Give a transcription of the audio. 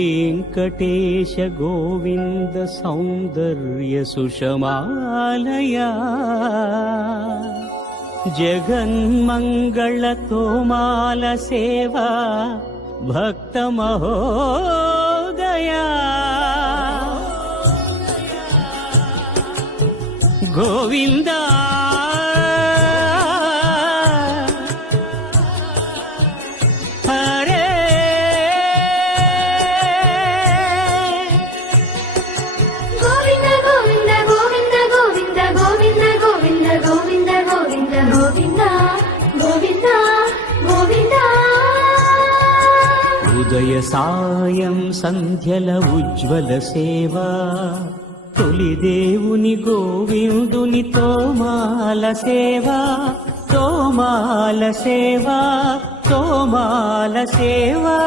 वेङ्कटेश गोविन्द सौन्दर्य सुषमालया जगन्मङ्गल तोमाल सेवा भक्त महोदया गोविन्दा ఉదయ సాయం సంధ్యల ఉజ్వల సేవా తొలి దేవుని గోవిందుని తోమాల సేవా తోమాల సేవా తోమాల సేవా